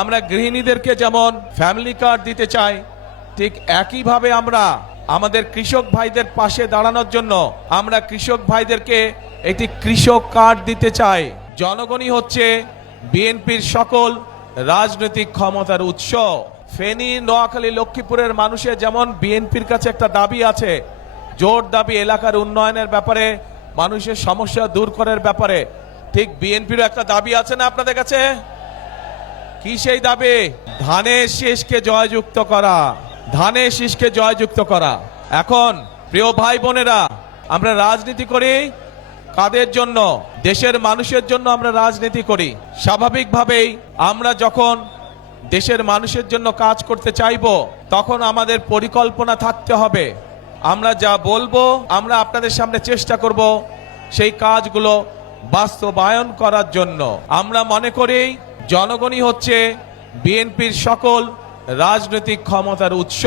আমরা গৃহিণীদেরকে যেমন family card দিতে চাই, ঠিক একইভাবে আমরা আমাদের কৃষক ভাইদের পাশে দাঁড়ানোর জন্য আমরা কৃষক ভাইদেরকে একটি কৃষক কার্ড দিতে চাই। জনগণই হচ্ছে বিএনপির সকল রাজনৈতিক ক্ষমতার উৎস। ফেনী, নোয়াখালী, লক্ষ্মীপুরের মানুষের যেমন বিএনপির কাছে একটা দাবি আছে, জোর দাবি এলাকার উন্নয়নের ব্যাপারে, মানুষের সমস্যা দূর করার ব্যাপারে, ঠিক বিএনপিরও একটা দাবি আছে না আপনাদের কাছে? কি সেই দাবি? ধানের শীষকে জয়যুক্ত করা, ধানের শীষকে জয়যুক্ত করা। এখন প্রিয় ভাই বোনেরা, আমরা রাজনীতি করি কাদের জন্য? দেশের মানুষের জন্য আমরা রাজনীতি করি। স্বাভাবিকভাবেই আমরা যখন দেশের মানুষের জন্য কাজ করতে চাইব, তখন আমাদের পরিকল্পনা থাকতে হবে। আমরা যা বলবো, আমরা আপনাদের সামনে চেষ্টা করব সেই কাজগুলো বাস্তবায়ন করার জন্য। আমরা মনে করি জনগণই হচ্ছে বিএনপির সকল রাজনৈতিক ক্ষমতার উৎস।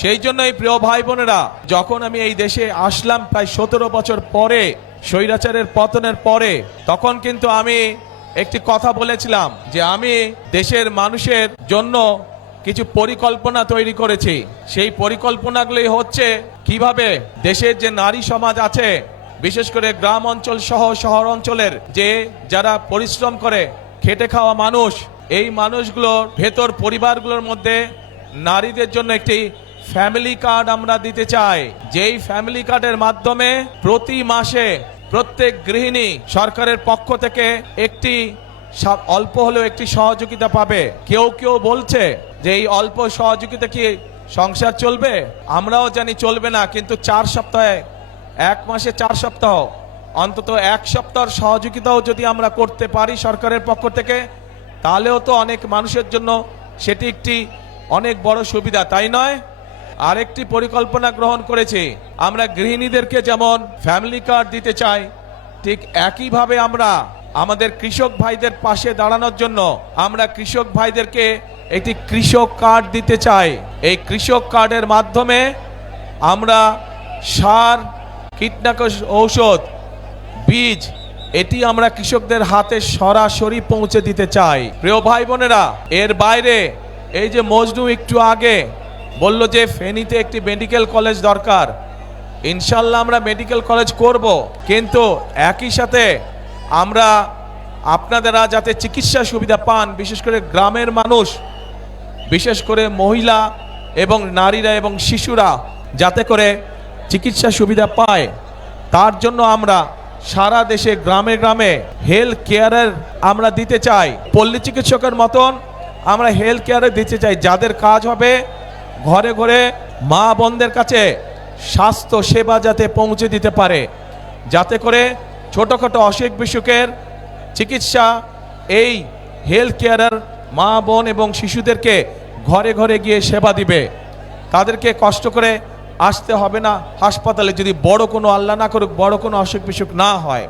সেই জন্যই প্রিয় ভাই বোনেরা, যখন আমি এই দেশে আসলাম প্রায় 17 বছর পরে, স্বৈরাচারের পতনের পরে, তখন কিন্তু আমি একটি কথা বলেছিলাম যে আমি দেশের মানুষের জন্য কিছু পরিকল্পনা তৈরি করেছি। সেই পরিকল্পনাগুলি হচ্ছে কিভাবে দেশের যে নারী সমাজ আছে, বিশেষ করে গ্রাম অঞ্চল সহ শহর অঞ্চলের যে যারা পরিশ্রম করে খেটে খাওয়া মানুষ, এই মানুষগুলোর ভেতর পরিবারগুলোর মধ্যে নারীদের জন্য একটি ফ্যামিলি কার্ড আমরা দিতে চাই। যেই ফ্যামিলি কার্ডের মাধ্যমে প্রতি মাসে প্রত্যেক গৃহিণী সরকারের পক্ষ থেকে একটি অল্প হলেও একটি সহযোগিতা পাবে। কেউ কেউ বলছে যে এই অল্প সহযোগিতা কি সংসার চলবে? আমরাও জানি চলবে না, কিন্তু 4 সপ্তাহে, 1 মাসে 4 সপ্তাহ, অন্তত 1 সপ্তাহের সহযোগিতাও যদি আমরা করতে পারি সরকারের পক্ষ থেকে, তাহলেও তো অনেক মানুষের জন্য সেটি একটি অনেক বড় সুবিধা, তাই নয়? আরেকটি পরিকল্পনা গ্রহণ করেছি, আমরা গৃহিণীদেরকে যেমন ফ্যামিলি কার্ড দিতে চাই, ঠিক একইভাবে আমরা আমাদের কৃষক ভাইদের পাশে দাঁড়ানোর জন্য আমরা কৃষক ভাইদেরকে একটি কৃষক কার্ড দিতে চাই। এই কৃষক কার্ডের মাধ্যমে আমরা সার, কীটনাশক ঔষধ, বীজ, এটি আমরা কৃষকদের হাতে সরাসরি পৌঁছে দিতে চাই। প্রিয় ভাই বোনেরা, এর বাইরে এই যে মজনু একটু আগে বলল যে ফেনীতে একটি মেডিকেল কলেজ দরকার, ইনশাল্লাহ আমরা মেডিকেল কলেজ করব, কিন্তু একই সাথে আমরা আপনারা যাতে চিকিৎসা সুবিধা পান, বিশেষ করে গ্রামের মানুষ, বিশেষ করে মহিলা এবং নারীরা এবং শিশুরা যাতে করে চিকিৎসা সুবিধা পায়, তার জন্য আমরা সারা দেশে গ্রামে গ্রামে হেলথ কেয়ারের আমরা দিতে চাই। পল্লী চিকিৎসকের মতন আমরা হেলথ কেয়ারে দিতে চাই, যাদের কাজ হবে ঘরে ঘরে মা বোনদের কাছে স্বাস্থ্য সেবা যাতে পৌঁছে দিতে পারে, যাতে করে ছোটোখাটো অসুখ বিসুখের চিকিৎসা এই হেলথ কেয়ারের মা বোন এবং শিশুদেরকে ঘরে ঘরে গিয়ে সেবা দিবে। তাদেরকে কষ্ট করে আসতে হবে না হাসপাতালে, যদি বড় কোনো, আল্লাহ না করুক, বড় কোনো অসুখ বিসুখ না হয়।